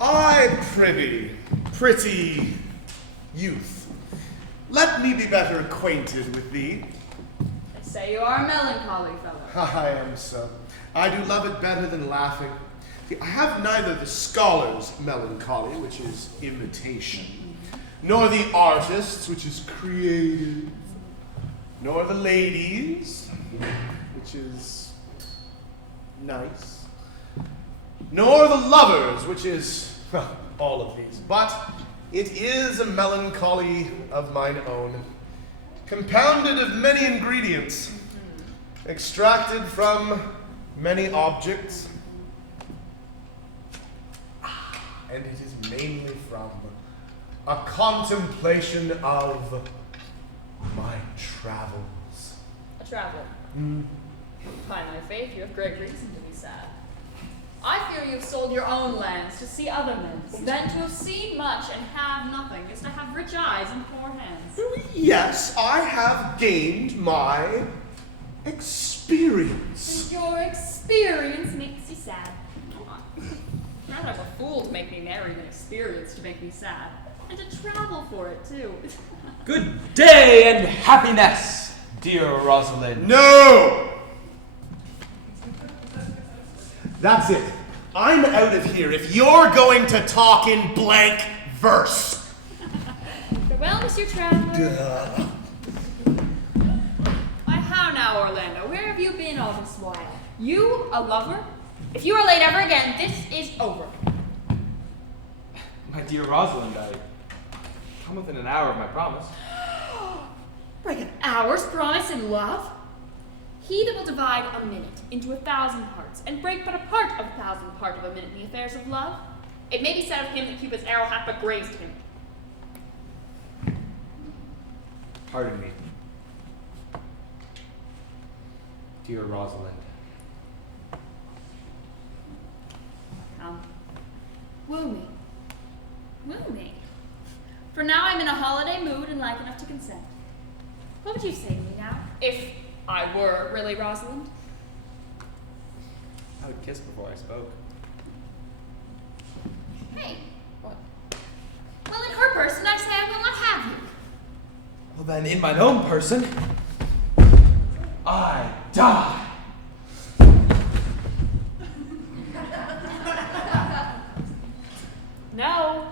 I prithee, pretty youth, let me be better acquainted with thee. They say you are a melancholy fellow. I am so. I do love it better than laughing. I have neither the scholar's melancholy, which is imitation, nor the artist's, which is creative, nor the lady's, which is nice, nor the lover's, which is, well, all of these. But it is a melancholy of mine own, compounded of many ingredients, extracted from many objects, and it is mainly from a contemplation of my travels. A traveler. By my faith, you have great reason to be sad. I fear you have sold your own lands to see other men's. Then to have seen much and have nothing is to have rich eyes and poor hands. Yes, I have gained my experience. And your experience makes you sad. Rather I'm a fool to make me marry than experience to make me sad. And to travel for it, too. Good day and happiness, dear Rosalind. No! That's it. I'm out of here if you're going to talk in blank verse. Farewell, Mr. Traveler. Duh. Why, how now, Orlando? Where have you been all this while? You, a lover? If you are late ever again, this is over. My dear Rosalind, I come within an hour of my promise. Break an hour's promise in love? He that will divide a minute into 1,000 parts, and break but a part of 1,000 part of a minute in the affairs of love, it may be said of him that Cupid's arrow hath but grazed him. Pardon me, dear Rosalind. Come, woo me. Woo me. For now I'm in a holiday mood and like enough to consent. What would you say to me now, if I were really Rosalind? I would kiss before I spoke. Hey. What? Well, in her person I say I will not have you. Well then, in mine own person, I die. No.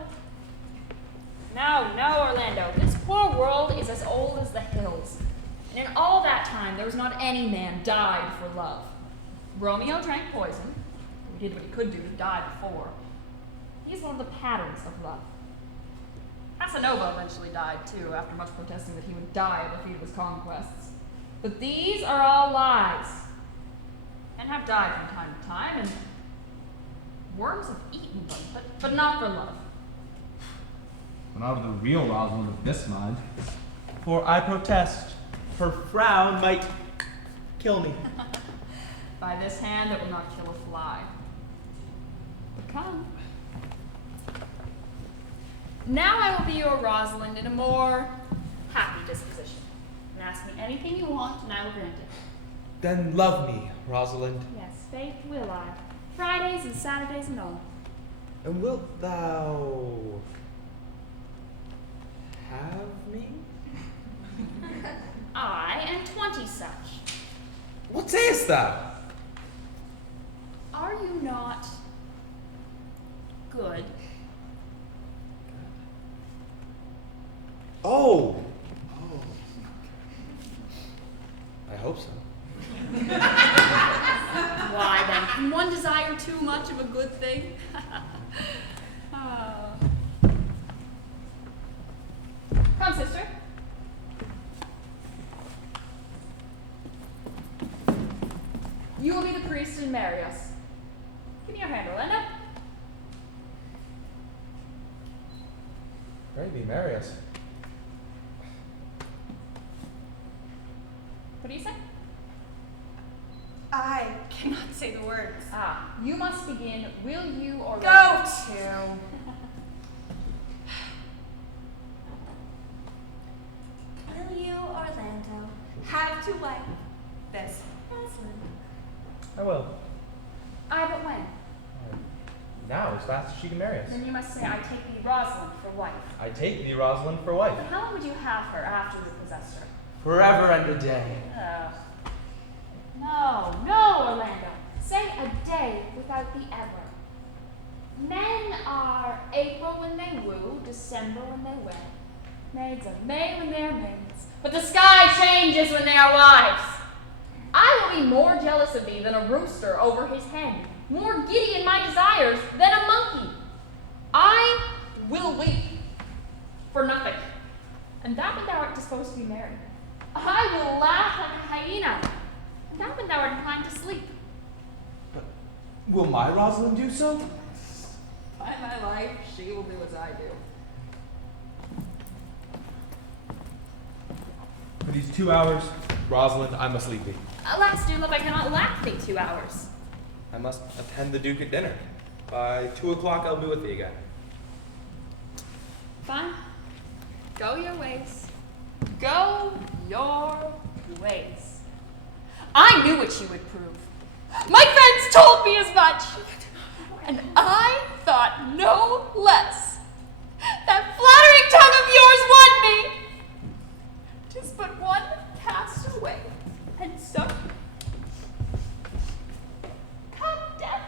No, Orlando. This poor world is as old as the hills. And in all that time, there was not any man died for love. Romeo drank poison. He did what he could do to die before. He's one of the patterns of love. Casanova eventually died, too, after much protesting that he would die at the feet of his conquests. But these are all lies. Men have died from time to time, and worms have eaten them, but not for love. But not of the real Rosalind of this mind. For I protest, her frown might kill me. By this hand that will not kill a fly. But come. Now I will be your Rosalind in a more happy disposition. And ask me anything you want, and I will grant it. Then love me, Rosalind. Yes, faith will I. Fridays and Saturdays and all. And wilt thou have me? I and 20 such. What sayest thou? Are you not good? Oh. I hope so. Why then, can one desire too much of a good thing? Ah. Come, sister. You will be the priest and marry us. Give me your hand, Orlando. Pray thee, marry us. What do you say? I cannot say the words. Ah, you must begin. Will you or Go to. Will you, Orlando, have to wife this Rosalind? I will. I but when? now, as fast as she can marry us. Then you must say, I take thee Rosalind for wife. I take thee, Rosalind, for wife. But how long would you have her after you possessed her? Forever and a day. No, Orlando. Say a day without the ever. Men are April when they woo, December when they wed. Maids are May when they are maids. But the sky changes when they are wives. I will be more jealous of thee than a rooster over his hen, more giddy in my desires than a monkey. I will weep for nothing, and that when thou art disposed to be merry. I will laugh like a hyena, and that when thou art inclined to sleep. But will my Rosalind do so? By my life, she will do as I do. For these 2 hours, Rosalind, I must leave thee. Alas, dear love, I cannot laugh thee 2 hours. I must attend the Duke at dinner. By 2 o'clock, I'll be with thee again. Fine. Go your ways. Go your ways. I knew what you would prove. My friends told me as much. And I thought no less. That flattering tongue of yours won me. 'Tis but one cast away, and so come death.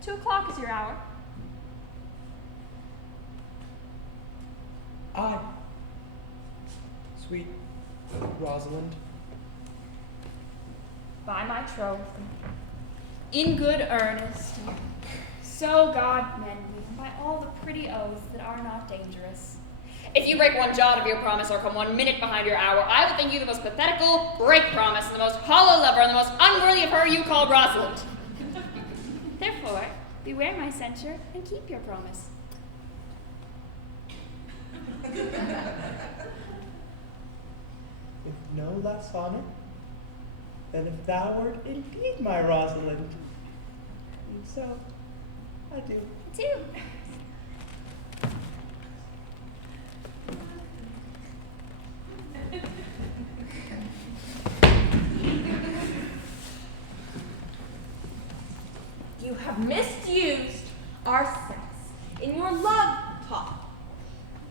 Two o'clock is your hour. I, sweet Rosalind. By my troth, in good earnest, so God mend me, and by all the pretty oaths that are not dangerous. If you break one jot of your promise or come 1 minute behind your hour, I will think you the most pathetical break promise and the most hollow lover and the most unworthy of her you call Rosalind. Therefore, beware my censure and keep your promise. If no less honor, than if thou wert indeed my Rosalind. And so, I do. Two. You have misused our sex in your love talk.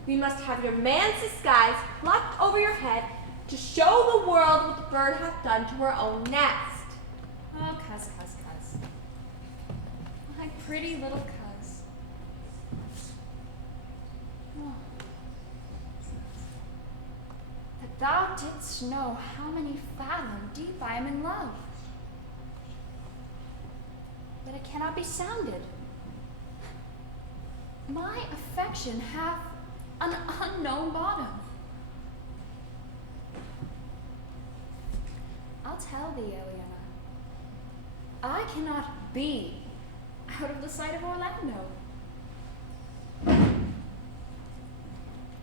We must have your man's disguise plucked over your head to show the world what the bird hath done to her own nest. Oh, cuz. My pretty little cuz. Oh. That thou didst know how many fathom deep I am in love. But it cannot be sounded. My affection hath an unknown bottom. I'll tell thee, Eliana, I cannot be out of the sight of Orlando.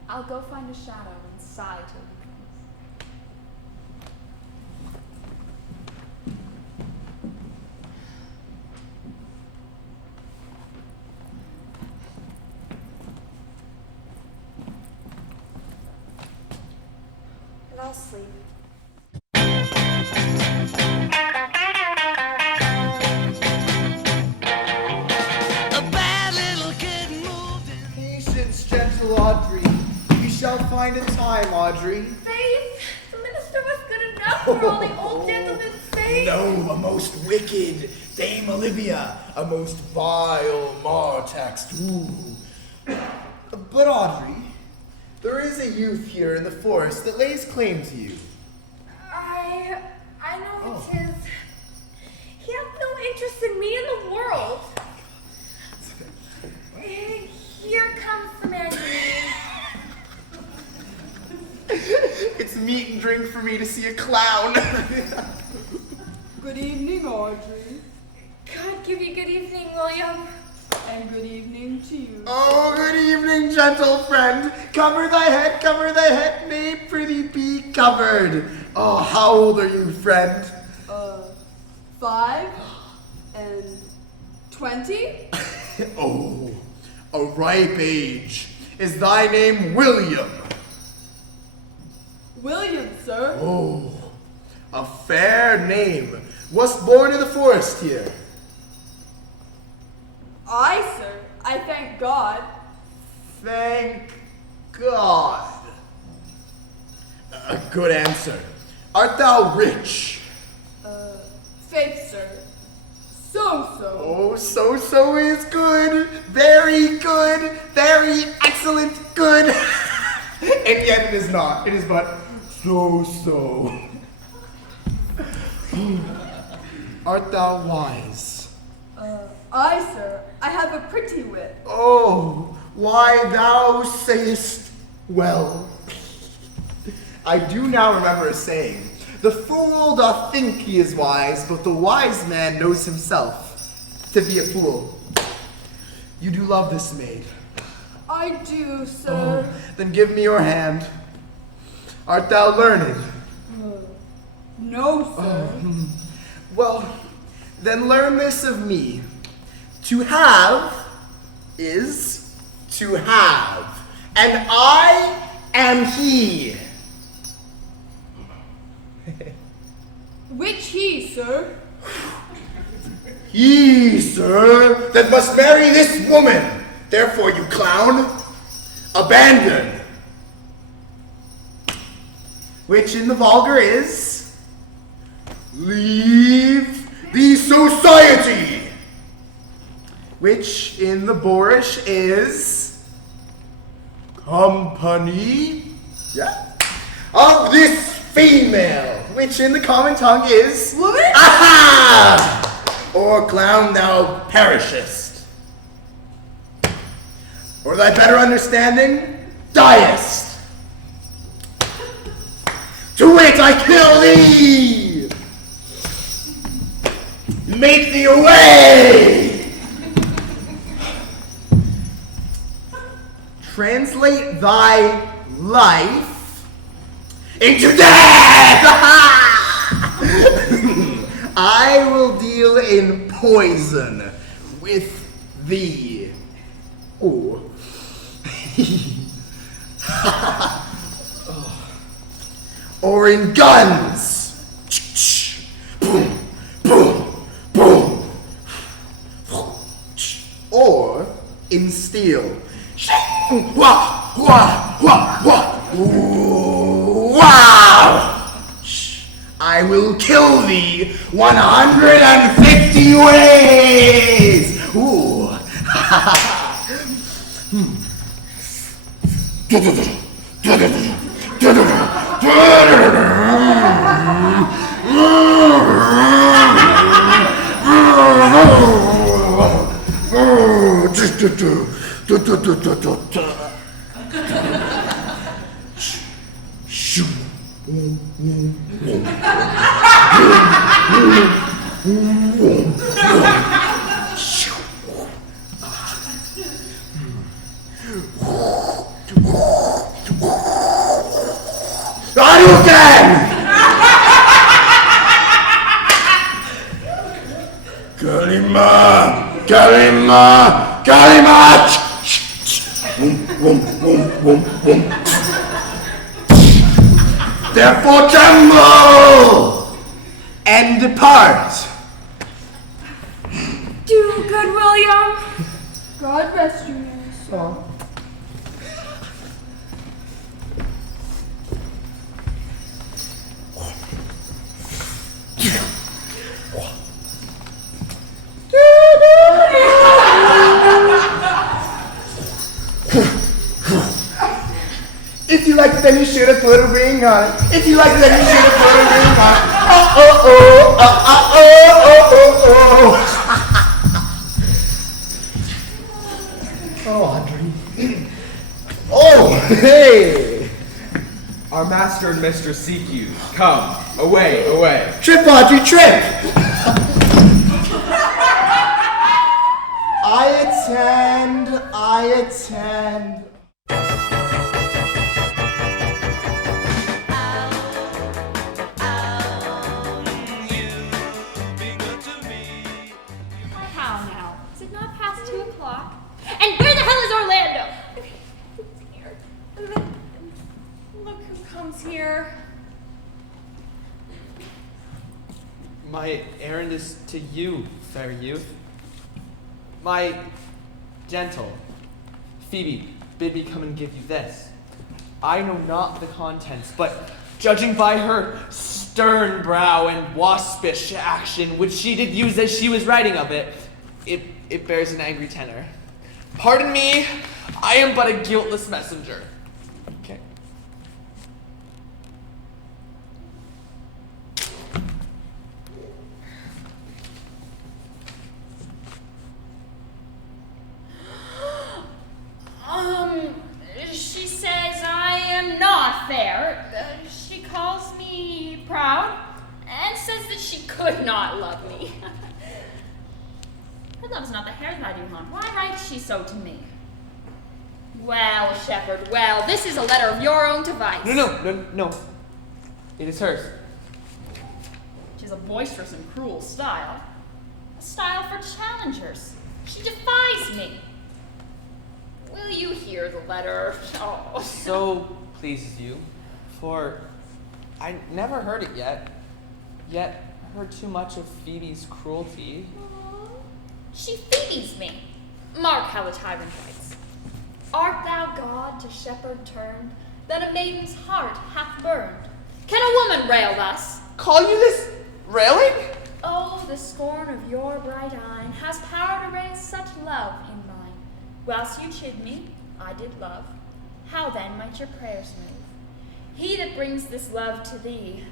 I'll go find a shadow and sigh till he comes. And I'll sleep. Patience, gentle Audrey. You shall find a time, Audrey. Faith, the minister was good enough for all the old gentlemen's sake. No, a most wicked Dame Olivia, a most vile Martax too. But Audrey, there is a youth here in the forest that lays claim to you. I know it is. He has no interest in me in the world. Here comes the man you need. It's meat and drink for me to see a clown. Good evening, Audrey. God give you good evening, William. And good evening to you. Oh, good evening, gentle friend. Cover thy head, may prithee be covered. Oh, how old are you, friend? 5 and 20. Oh, a ripe age. Is thy name William? William, sir. Oh, a fair name. Wast born in the forest here? I, sir. I thank God. Thank God. A good answer. Art thou rich? Faith, sir. So. Oh, so is good. Very excellent good. And yet it is not. It is but so. Art thou wise? I, sir. I have a pretty wit. Oh, why thou sayest well. I do now remember a saying. The fool doth think he is wise, but the wise man knows himself to be a fool. You do love this maid. I do, sir. Oh, then give me your hand. Art thou learned? No, sir. Well, then learn this of me. To have is to have, and I am he. Which he, sir? He, sir, that must marry this woman. Therefore, you clown, abandon. Which in the vulgar is, leave the society. Which in the boorish is, company, of this female. Which in the common tongue is, Woman? aha! Or clown, thou perishest. Or thy better understanding, diest. To wit, I kill thee! Make thee away! Translate thy life into death! I will deal in poison with thee. Oh. Or in guns. Boom, boom, boom. Or in steel. Wah, wah, wah, wah. Wow! I will kill thee 150 ways! Ooh. Kalima! Therefore tremble and depart. Do good, William. God rest you, man. Oh. If you like it, then you should have put a ring on it. If you like it, then you should have put a ring on it. Oh, Audrey. Oh, hey. Our master and mistress seek you. Come, away, away. Trip, Audrey, trip. I attend. How now? Is it not past 2 o'clock? And where the hell is My errand is to you, fair youth. My gentle Phoebe bid me come and give you this. I know not the contents, but judging by her stern brow and waspish action, which she did use as she was writing of it, it bears an angry tenor. Pardon me, I am but a guiltless messenger. Okay. She says I am not fair. She calls me proud and says that she could not love me. Her love's not the hair that I do on. Why writes she so to me? Well, shepherd, well, this is a letter of your own device. No. It is hers. She has a boisterous and cruel style. A style for challengers. She defies me. Will you hear the letter? Oh. So pleases you, for I never heard it yet heard too much of Phoebe's cruelty. She Phoebes me. Mark how the tyrant writes. Art thou God to shepherd turned, that a maiden's heart hath burned? Can a woman rail thus? Call you this railing? Oh, the scorn of your bright eye has power to raise such love in mine. Whilst you chid me, I did love. How then might your prayers move? He that brings this love to thee,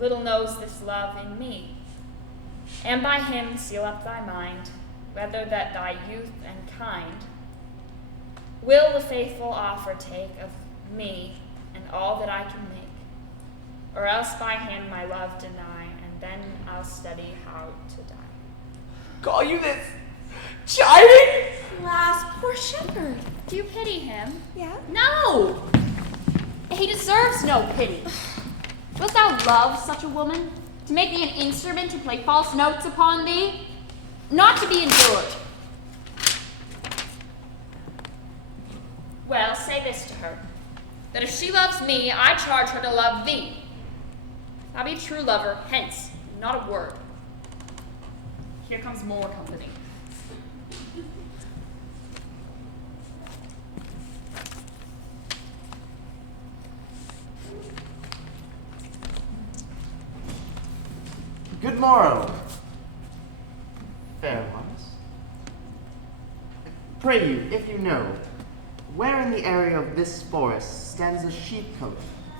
little knows this love in me. And by him seal up thy mind, whether that thy youth and kind will the faithful offer take of me and all that I can make, or else by him my love deny, and then I'll study how to die. Call you this chiding? Alas, poor shepherd. Do you pity him? Yeah? No! He deserves no pity. Wilt thou love such a woman? To make thee an instrument to play false notes upon thee? Not to be endured. Well, say this to her, that if she loves me, I charge her to love thee. Thou be true lover, hence, not a word. Here comes more company. Good morrow, fair ones. Pray you, if you know, where in the area of this forest stands a sheepcote,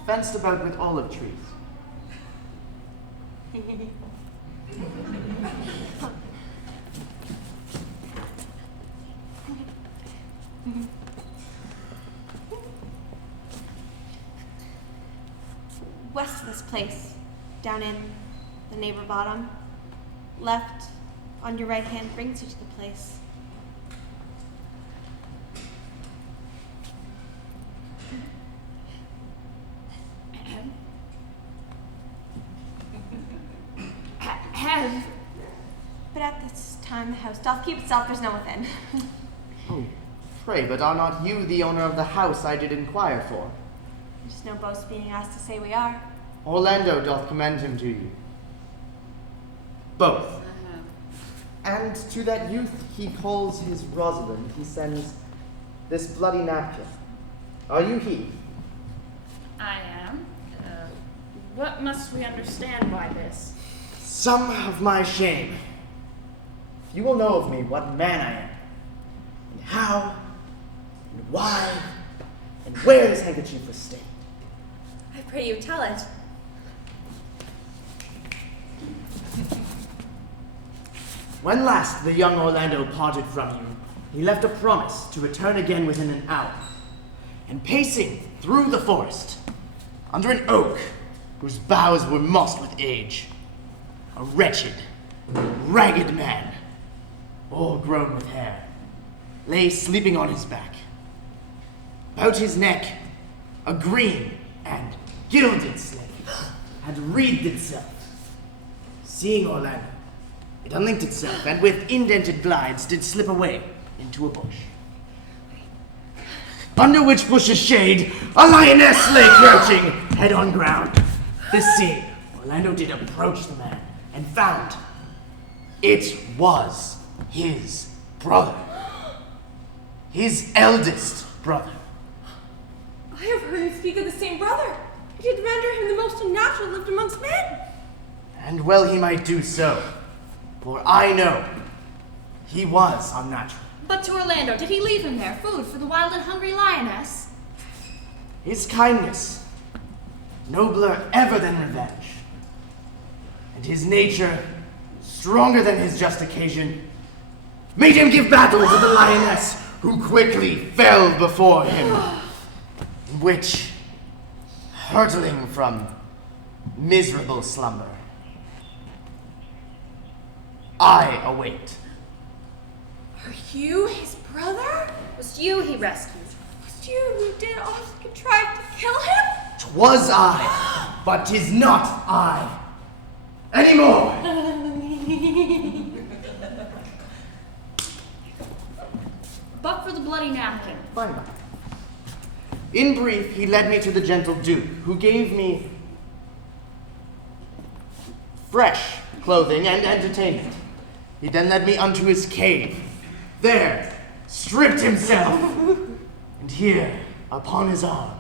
fenced about with olive trees? West of this place, down in the neighbor bottom. Left on your right hand brings you to the place. But at this time the house doth keep itself, there's no within. Oh, pray, but are not you the owner of the house I did inquire for? There's no boast being asked to say we are. Orlando doth commend him to you. Both. And to that youth he calls his Rosalind, he sends this bloody napkin. Are you he? I am. What must we understand by this? Some of my shame. You will know of me what man I am, and how, and why, and where this handkerchief was stained. I pray you tell it. When last the young Orlando parted from you, he left a promise to return again within an hour. And pacing through the forest, under an oak whose boughs were mossed with age, a wretched, ragged man, o'ergrown with hair, lay sleeping on his back. About his neck, a green and gilded slave had wreathed itself. Seeing Orlando, it unlinked itself, and with indented glides did slip away into a bush. Under which bush's shade, a lioness lay crouching, head on ground. This seeing, Orlando did approach the man, and found it was his brother. His eldest brother. I have heard him speak of the same brother. It did render him the most unnatural lived amongst men. And well he might do so, for I know he was unnatural. But to Orlando, did he leave him there food for the wild and hungry lioness? His kindness, nobler ever than revenge, and his nature, stronger than his just occasion, made him give battle to the lioness, who quickly fell before him, which, hurtling from miserable slumber, I await. Are you his brother? It was you he rescued. Was you who did all to contrive to kill him? 'Twas I, but 'tis not I anymore. But for the bloody napkin. Fine. In brief, he led me to the gentle Duke, who gave me fresh clothing and entertainment. He then led me unto his cave. There, stripped himself, and here, upon his arm,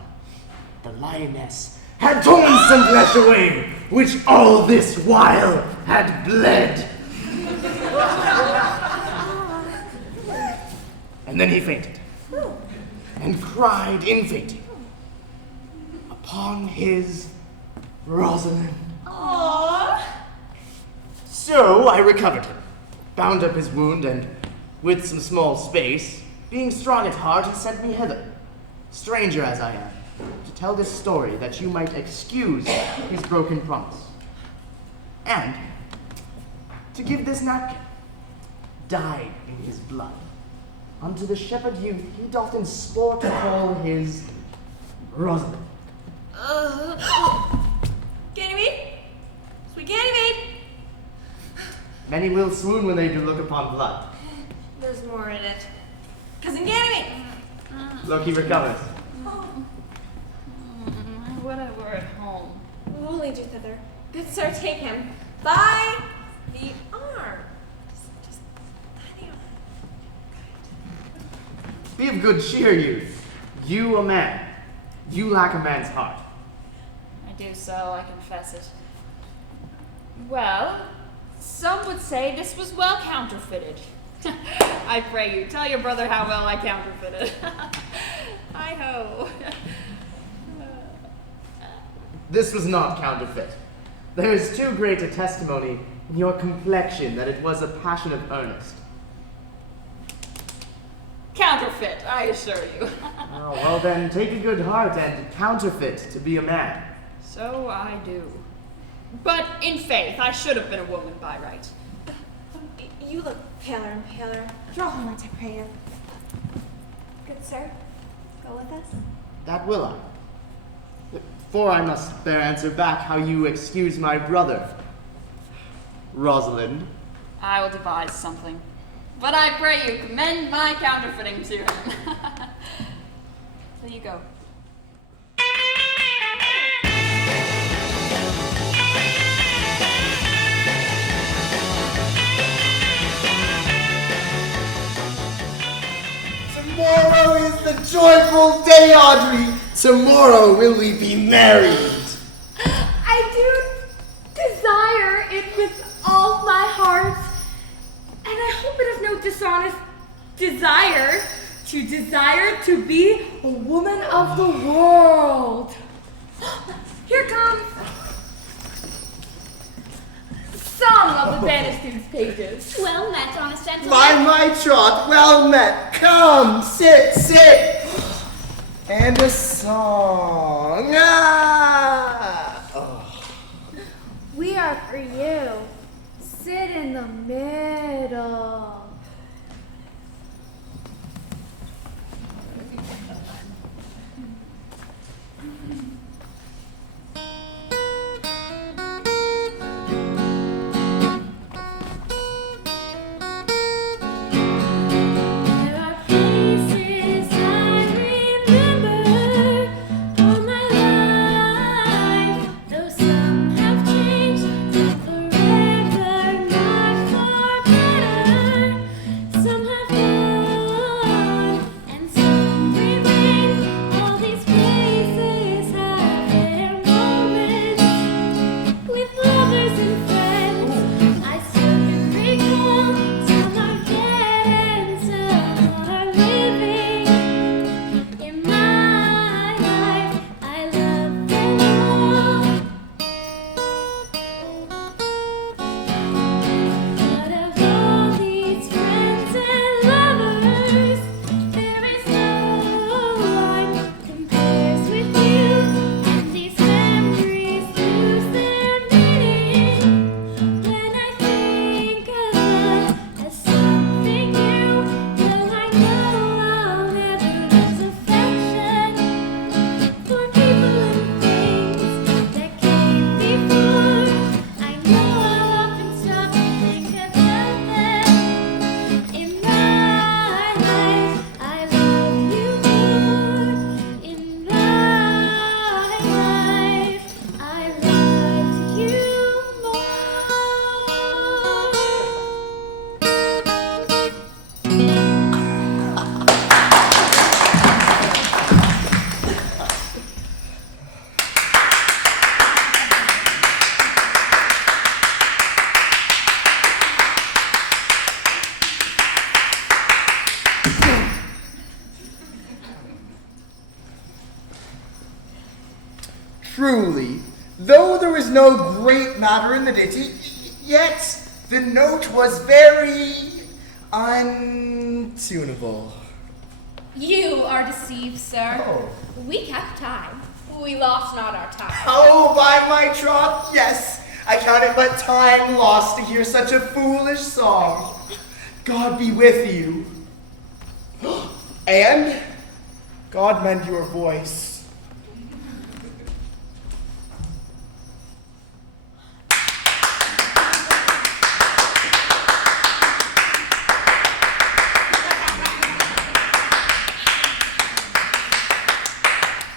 the lioness had torn some flesh away, which all this while had bled. And then he fainted, and cried in fainting upon his Rosalind. Aww. So I recovered him, bound up his wound, and with some small space, being strong at heart, he sent me hither, stranger as I am, to tell this story that you might excuse his broken promise, and to give this napkin, dyed in his blood, unto the shepherd youth he doth in sport to call his Rosalind. Ganymede? Sweet Ganymede? Many will swoon when they do look upon blood. There's more in it. Cousin Ganymede! Look, he recovers. I would I were at home. We'll lead you thither. Good sir, take him by the arm. Just by the arm. Be of good cheer, youth. You a man. You lack a man's heart. I do so, I confess it. Well, some would say this was well counterfeited. I pray you, tell your brother how well I counterfeited. Hi-ho. This was not counterfeit. There is too great a testimony in your complexion that it was a passion of earnest. Counterfeit, I assure you. Oh, well then, take a good heart and counterfeit to be a man. So I do. But in faith, I should have been a woman by right. You look paler and paler. Draw home, I pray you. Good sir, go with us. That will I. For I must bear answer back how you excuse my brother, Rosalind. I will devise something. But I pray you commend my counterfeiting to him. So you go. Tomorrow is the joyful day, Audrey. Tomorrow will we be married. I do desire it with all my heart. And I hope it is no dishonest desire to be a woman of the world. Here comes some of the Bannister's pages. Well met, honest gentleman. By my trot, well met. Come, sit. And a song. Oh. We are for you. Sit in the middle. There are places I remember all my life. Truly, though there was no great matter in the ditty, yet the note was very untunable. You are deceived, sir. Oh. We kept time. We lost not our time. Oh, by my troth, yes. I count it but time lost to hear such a foolish song. God be with you. And God mend your voice.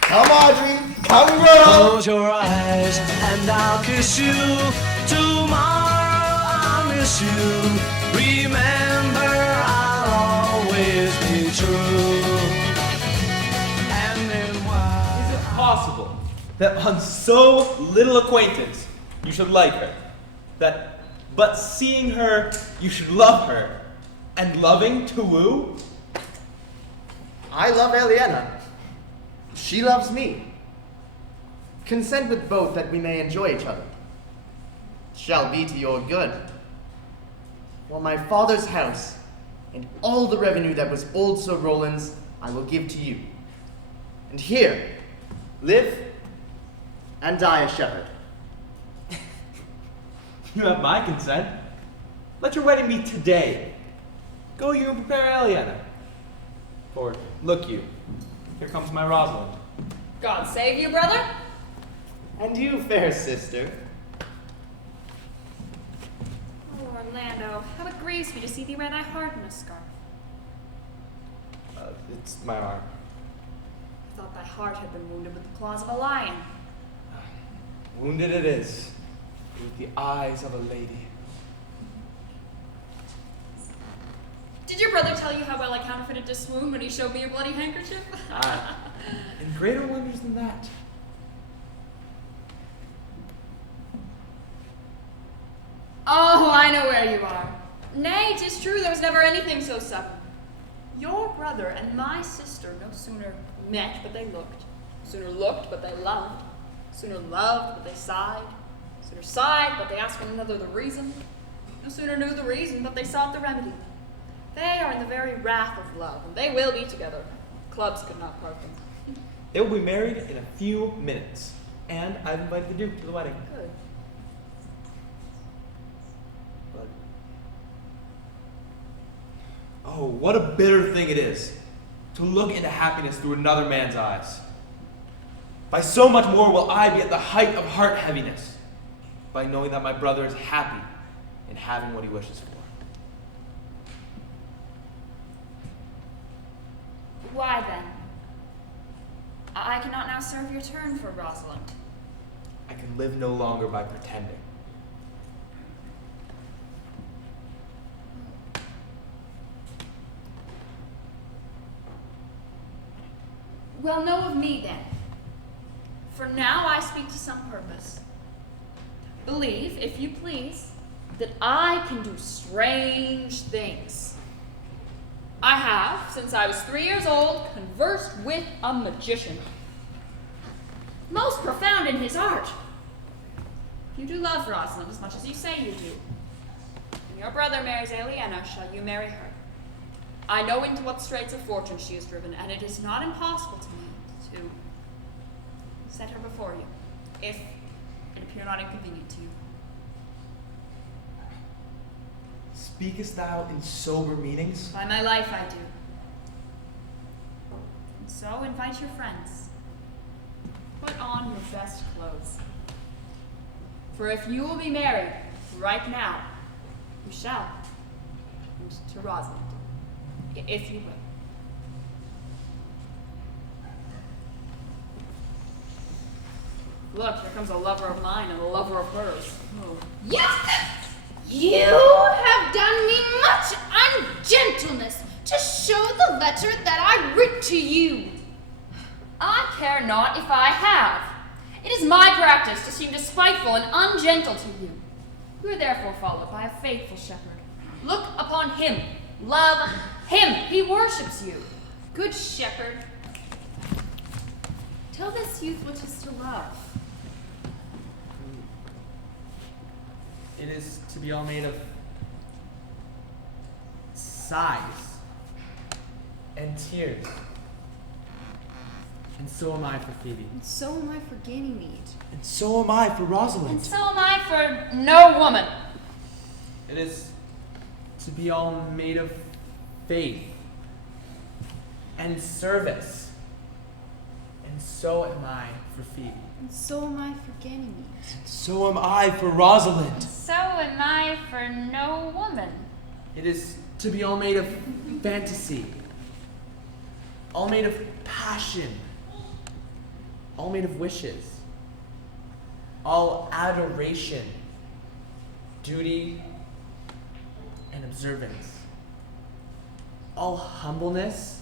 Come, Audrey. Come, girl. Close your eyes and I'll kiss you. Tomorrow I'll miss you. Remember, I'll always be true. And then why? Is it possible that on so little acquaintance you should like her? That but seeing her you should love her? And loving to woo? I love Eliana. She loves me. Consent with both that we may enjoy each other. Shall be to your good. For my father's house and all the revenue that was old Sir Roland's, I will give to you. And here, live and die a shepherd. You have my consent. Let your wedding be today. Go you and prepare Eliana. For look you, here comes my Rosalind. God save you, brother. And you, fair sister. Oh, Orlando, how it grieves me to see thee wear thy heart in a scarf. It's my arm. I thought thy heart had been wounded with the claws of a lion. Wounded it is, with the eyes of a lady. Did your brother tell you how well I counterfeited to swoon when he showed me your bloody handkerchief? And greater wonders than that. Oh, I know where you are. Nay, 'tis true, there was never anything so sudden. Your brother and my sister no sooner met but they looked, sooner looked but they loved, sooner loved but they sighed, sooner sighed but they asked one another the reason, no sooner knew the reason but they sought the remedy. They are in the very wrath of love, and they will be together. Clubs could not part them. They will be married in a few minutes. And I've invited the Duke to the wedding. Good. But oh, what a bitter thing it is to look into happiness through another man's eyes. By so much more will I be at the height of heart heaviness, by knowing that my brother is happy in having what he wishes for. Why then? I cannot now serve your turn for Rosalind. I can live no longer by pretending. Well, know of me then. For now I speak to some purpose. Believe, if you please, that I can do strange things. I have, since I was 3 years old, conversed with a magician. Most profound in his art. You do love Rosalind as much as you say you do. When your brother marries Eliana, shall you marry her? I know into what straits of fortune she is driven, and it is not impossible to me to set her before you, if it appear not inconvenient to you. Speakest thou in sober meanings? By my life I do. And so invite your friends. Put on your best clothes. For if you will be married right now, you shall. And to Rosalind, if you will. Look, here comes a lover of mine and a lover of hers. Oh. Yes! You have done me much ungentleness to show the letter that I writ to you. I care not if I have. It is my practice to seem despiteful and ungentle to you. You are therefore followed by a faithful shepherd. Look upon him. Love him. He worships you. Good shepherd, tell this youth what is to love. It is to be all made of sighs and tears. And so am I for Phoebe. And so am I for Ganymede. And so am I for And Rosalind. so am I for no woman. It is to be all made of faith and service. And so am I for Phoebe. And so am I for Ganymede. So am I for Rosalind. So am I for no woman. It is to be all made of fantasy, all made of passion, all made of wishes, all adoration, duty, and observance, all humbleness,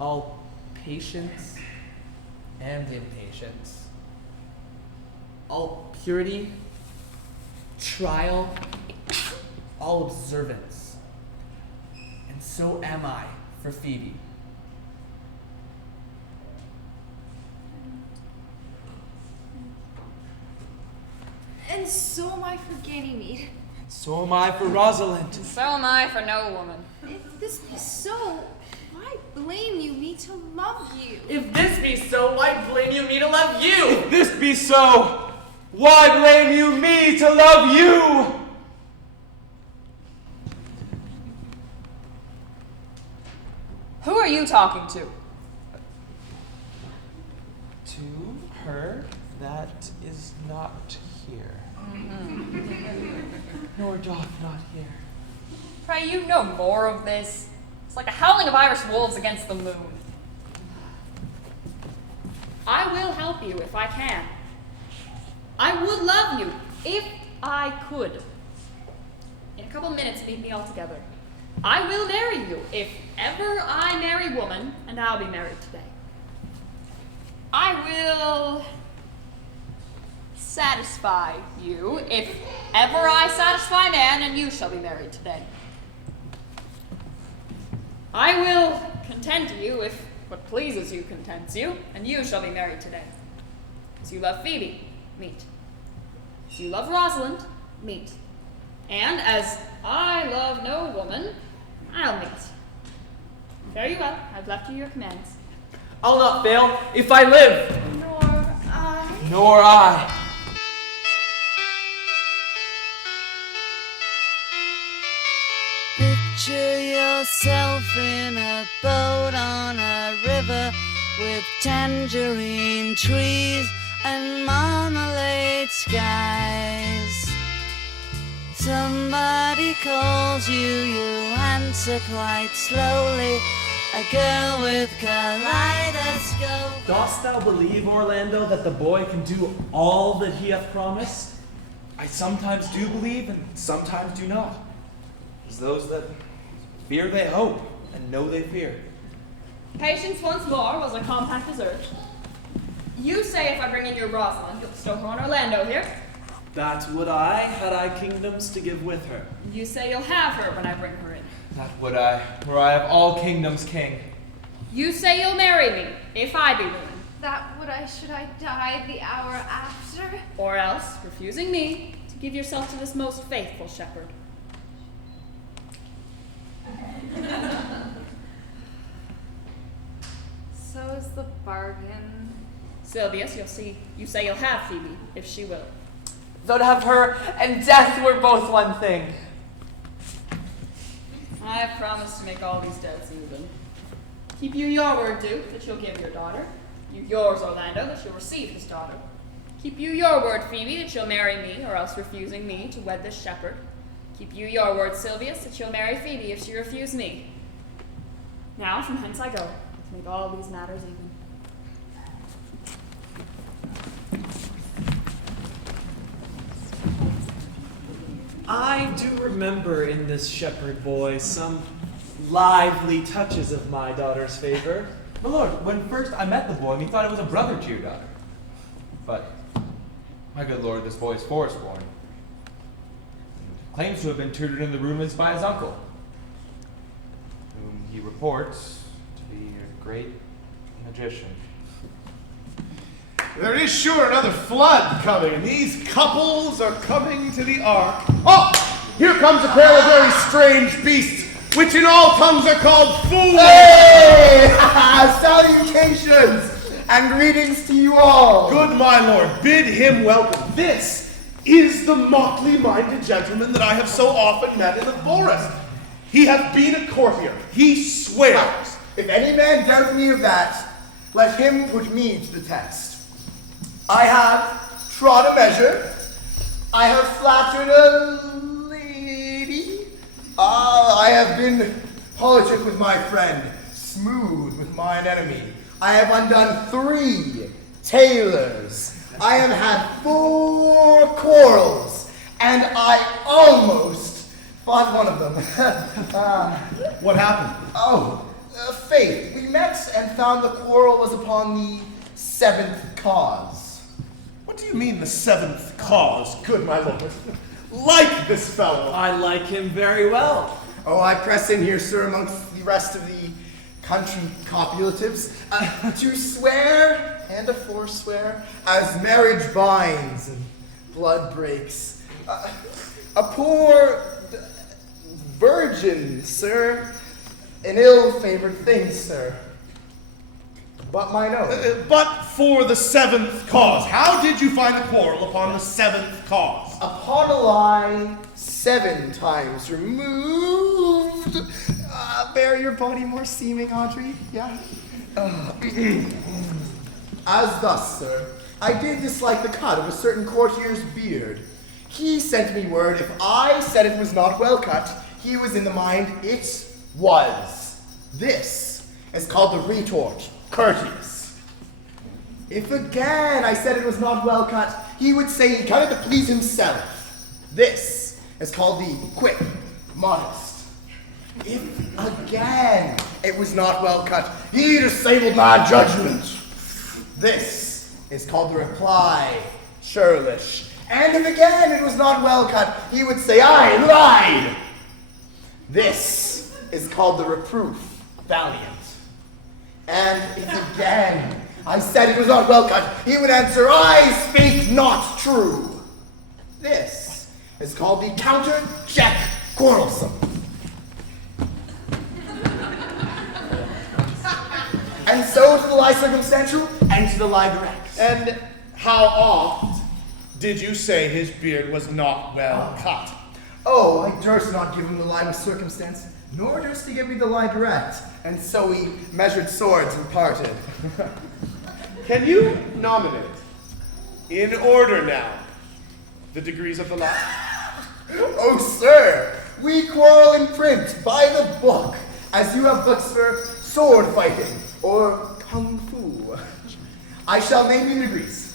all patience and impatience, all purity, trial, all observance. And so am I for Phoebe. And so am I for Ganymede. So am I for Rosalind. So am I for no woman. If this be so, why blame you me to love you? If this be so, why blame you me to love you? If this be so, why blame you me to love you? Who are you talking to? To her that is not here. Nor doth not hear. Pray you know more of this. It's like a howling of Irish wolves against the moon. I will help you if I can. I would love you if I could. In a couple minutes, meet me all together. I will marry you if ever I marry woman, and I'll be married today. I will satisfy you if ever I satisfy man, and you shall be married today. I will content you if what pleases you contents you, and you shall be married today. As you love Phoebe, meet. As you love Rosalind, meet. And as I love no woman, I'll meet. Fare you well. I've left you your commands. I'll not fail if I live. Nor I. Nor I. Picture yourself in a boat on a river with tangerine trees and marmalade skies. Somebody calls you, you answer quite slowly. A girl with kaleidoscope. Dost thou believe, Orlando, that the boy can do all that he hath promised? I sometimes do believe and sometimes do not. As those that fear they hope and know they fear. Patience once more was a compact as urged. You say if I bring in your Rosalind, you'll bestow her on Orlando here. That would I, had I kingdoms to give with her. You say you'll have her when I bring her in. That would I, were I of all kingdoms king. You say you'll marry me, if I be willing. That would I should I die the hour after? Or else, refusing me, to give yourself to this most faithful shepherd. So is the bargain. Sylvius, you say you'll have Phoebe, if she will. Though to have her and death were both one thing. I have promised to make all these debts even. Keep you your word, Duke, that you'll give your daughter. You yours, Orlando, that you'll receive his daughter. Keep you your word, Phoebe, that you'll marry me, or else refusing me to wed this shepherd. Keep you your word, Sylvius, that you'll marry Phoebe if she refuse me. Now from hence I go, to make all these matters even. I do remember in this shepherd boy some lively touches of my daughter's favor. My lord, when first I met the boy, methought it was a brother to your daughter. But, my good lord, this boy is forest-born. Claims to have been tutored in the rudiments by his uncle, whom he reports to be a great magician. There is sure another flood coming, and these couples are coming to the ark. Oh, here comes a pair of very strange beasts, which in all tongues are called fools. Hey! Salutations and greetings to you all. Good my lord, bid him welcome. This is the motley-minded gentleman that I have so often met in the forest. He hath been a courtier. He swears. If any man doubt me of that, let him put me to the test. I have trod a measure. I have flattered a lady. I have been politic with my friend, smooth with mine enemy. I have undone 3 tailors. I have had 4 quarrels, and I almost fought one of them. What happened? Faith. We met and found the quarrel was upon the 7th cause. What do you mean the 7th cause, good my lord? Like this fellow. I like him very well. Oh, I press in here, sir, amongst the rest of the country copulatives, to swear and to forswear, as marriage binds and blood breaks. A poor virgin, sir, an ill-favored thing, sir. But mine own. But for the 7th cause. How did you find a quarrel upon the 7th cause? Upon a lie 7 times removed. Bear your body more seeming, Audrey. Yeah. As thus, sir, I did dislike the cut of a certain courtier's beard. He sent me word if I said it was not well cut, he was in the mind it was. This is called the retort, courteous. If again I said it was not well cut, he would say he cut it to please himself. This is called the quick, modest. If again it was not well cut, he disabled my judgment. This is called the reply, churlish. And if again it was not well cut, he would say, I lied. This is called the reproof, valiant. And if again I said it was not well cut, he would answer, I speak not true. This is called the counter check quarrelsome. And so to the lie circumstantial and to the lie direct. And how oft did you say his beard was not well cut? Oh, I durst not give him the lie with circumstance, nor durst he give me the lie direct. And so we measured swords and parted. Can you nominate, in order now, the degrees of the lie? Oh, sir, we quarrel in print, by the book, as you have books for sword fighting, or kung fu. I shall name you the degrees.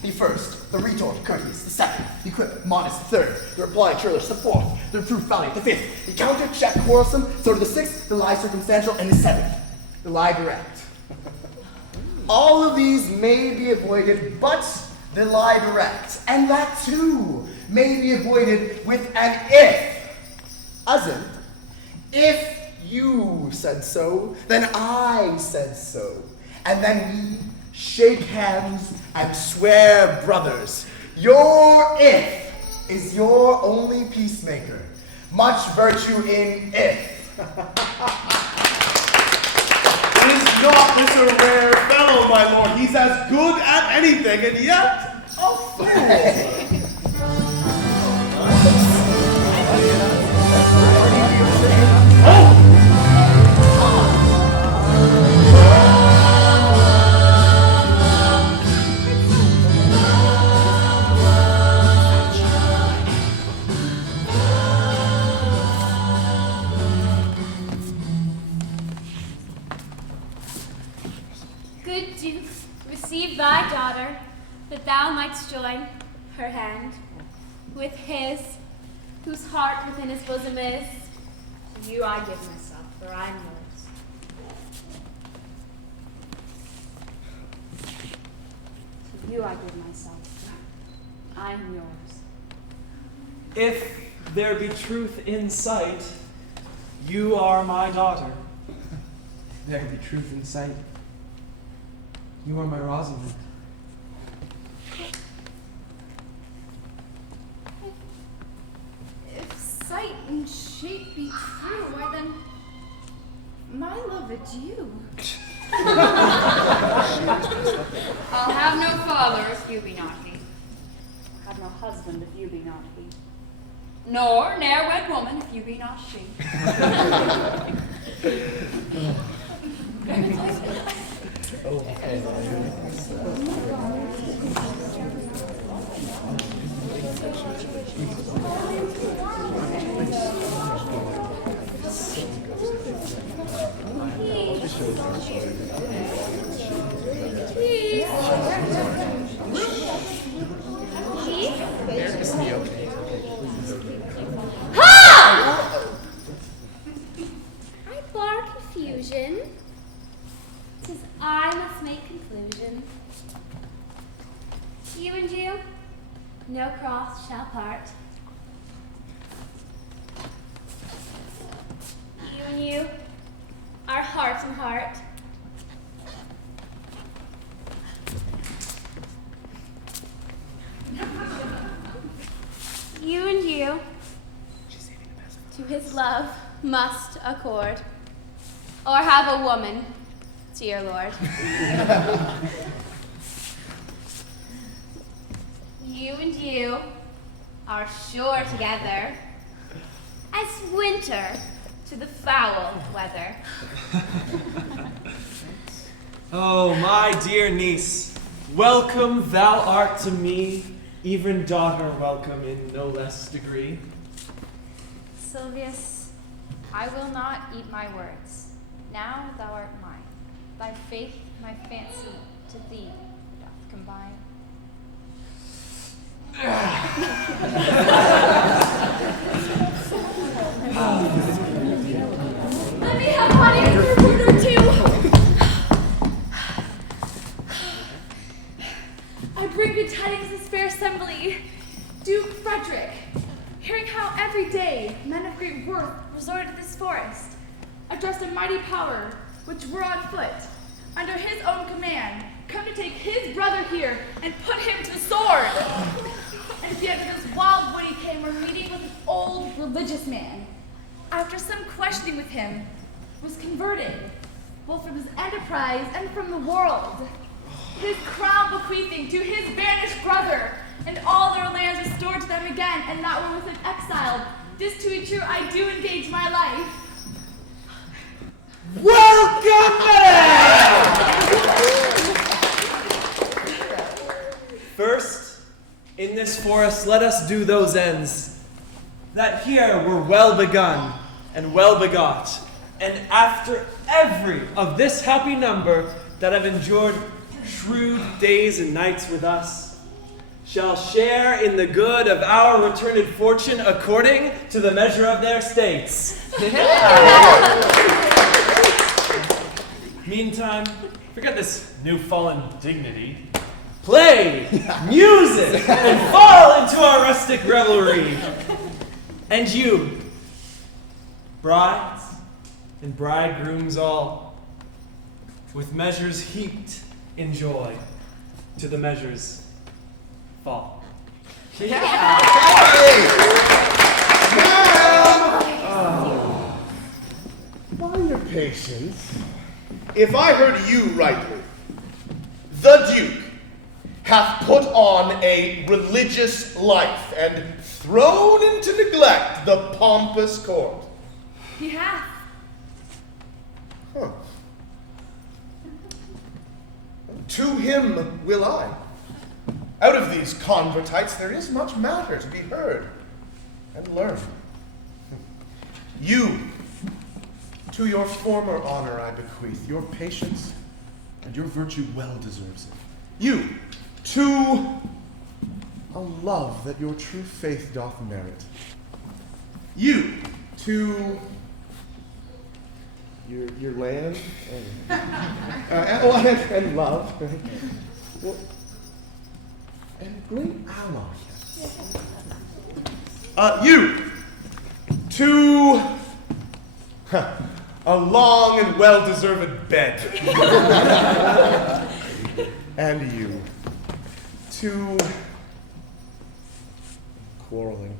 The first, the retort, courteous. The second, the quip, modest. The third, the reply, churlish. The fourth, the reproof, valiant. The fifth, the counter, check, quarrelsome. So to the sixth, the lie circumstantial. And the seventh, the lie direct. All of these may be avoided, but the lie direct, and that too may be avoided with an if. As in, if you said so, then I said so. And then we shake hands and swear brothers. Your if is your only peacemaker. Much virtue in if. Is not this a rare fellow, my lord? He's as good at anything, and yet a fool. Good Duke, receive thy daughter, that thou mightst join her hand with his, whose heart within his bosom is. To you I give myself, for I am yours. To you I give myself, I am yours. If there be truth in sight, you are my daughter. There be truth in sight. You are my Rosamond. and shape be true, why then my love adieu. I'll have no father if you be not he. I'll have no husband if you be not he. Nor ne'er wed woman if you be not she. I bar confusion. 'Tis I must make conclusion. You and you, no cross shall part. You and you, our heart and heart. You and you, to his love must accord, or have a woman to your lord. You and you are sure together as winter to the foul weather. Oh, my dear niece, welcome thou art to me, even daughter welcome in no less degree. Silvius, I will not eat my words. Now thou art mine. Thy faith, my fancy, to thee doth combine. Let me have money for a word or two. I bring good tidings to this fair assembly. Duke Frederick, hearing how every day men of great worth resorted to this forest, addressed a mighty power, which were on foot, under his own command, come to take his brother here and put him to the sword. And yet this wild wood he came, were meeting with an old religious man. After some questioning with him, was converted, both from his enterprise and from the world. His crown bequeathing to his banished brother, and all their lands restored to them again, and that one with him exiled. This to be true, I do engage my life. Welcome back! First, in this forest, let us do those ends that here were well begun and well begot, and after every of this happy number that have endured shrewd days and nights with us, shall share in the good of our returned fortune according to the measure of their states. Meantime, forget this new-fallen dignity. Play, music, and fall into our rustic revelry. And you, brides and bridegrooms all, with measures heaped in joy, to the measures fall. By your patience, if I heard you rightly, the Duke hath put on a religious life and thrown into neglect the pompous court. He hath. Huh. To him will I. Out of these convertites there is much matter to be heard and learned. You, to your former honor I bequeath your patience, and your virtue well deserves it. You, to a love that your true faith doth merit. You, to your land and love, well, and great ally. You, to a long and well-deserved bed. And you, to quarreling.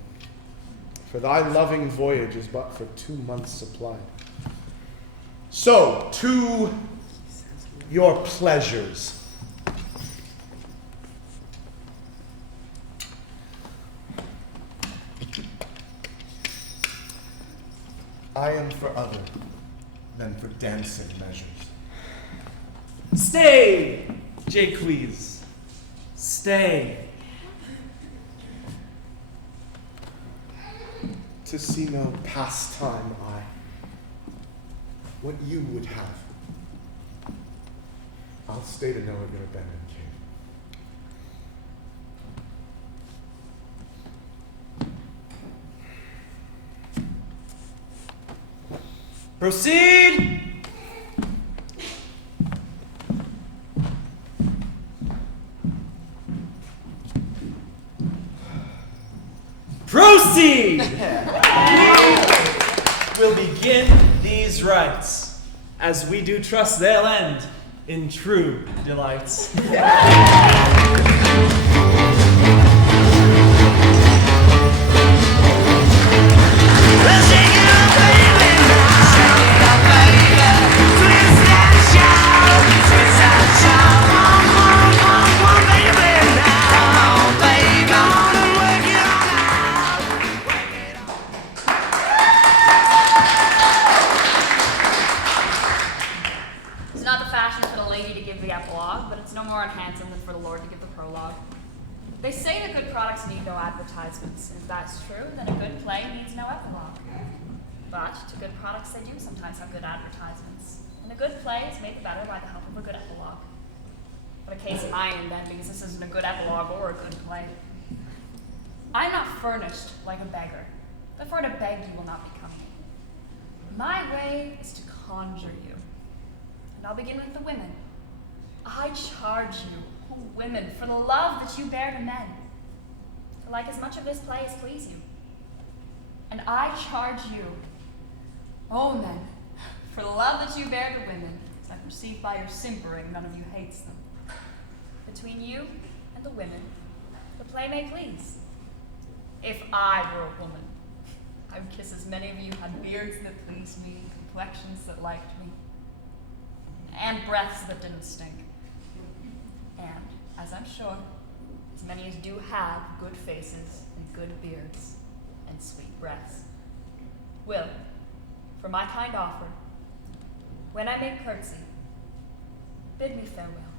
for thy loving voyage is but for 2 months' supply. So, to your pleasures. I am for other than for dancing measures. Stay, Jaques. Stay. To see no pastime I, what you would have. I'll stay to know what you're been and king. Proceed! Proceed! We'll begin these rites, as we do trust they'll end in true delights. It's not the fashion for the lady to give the epilogue, but it's no more unhandsome than for the lord to give the prologue. They say that good products need no advertisements. If that's true, then a good play needs no epilogue. But to good products, they do sometimes have good advertisements. And a good play is made better by the help of a good epilogue. But a case in mind, then, because this isn't a good epilogue or a good play. I'm not furnished like a beggar. Therefore to beg you will not become me. My way is to conjure you. And I'll begin with the women. I charge you, O women, for the love that you bear to men, to like as much of this play as please you. And I charge you, O men, for the love that you bear to women, as I perceive by your simpering none of you hates them. Between you and the women, the play may please. If I were a woman, I would kiss as many of you had beards that pleased me, complexions that liked me, and breaths that didn't stink. And, as I'm sure, as many as do have good faces and good beards and sweet breaths, will, for my kind offer, when I make curtsy, bid me farewell.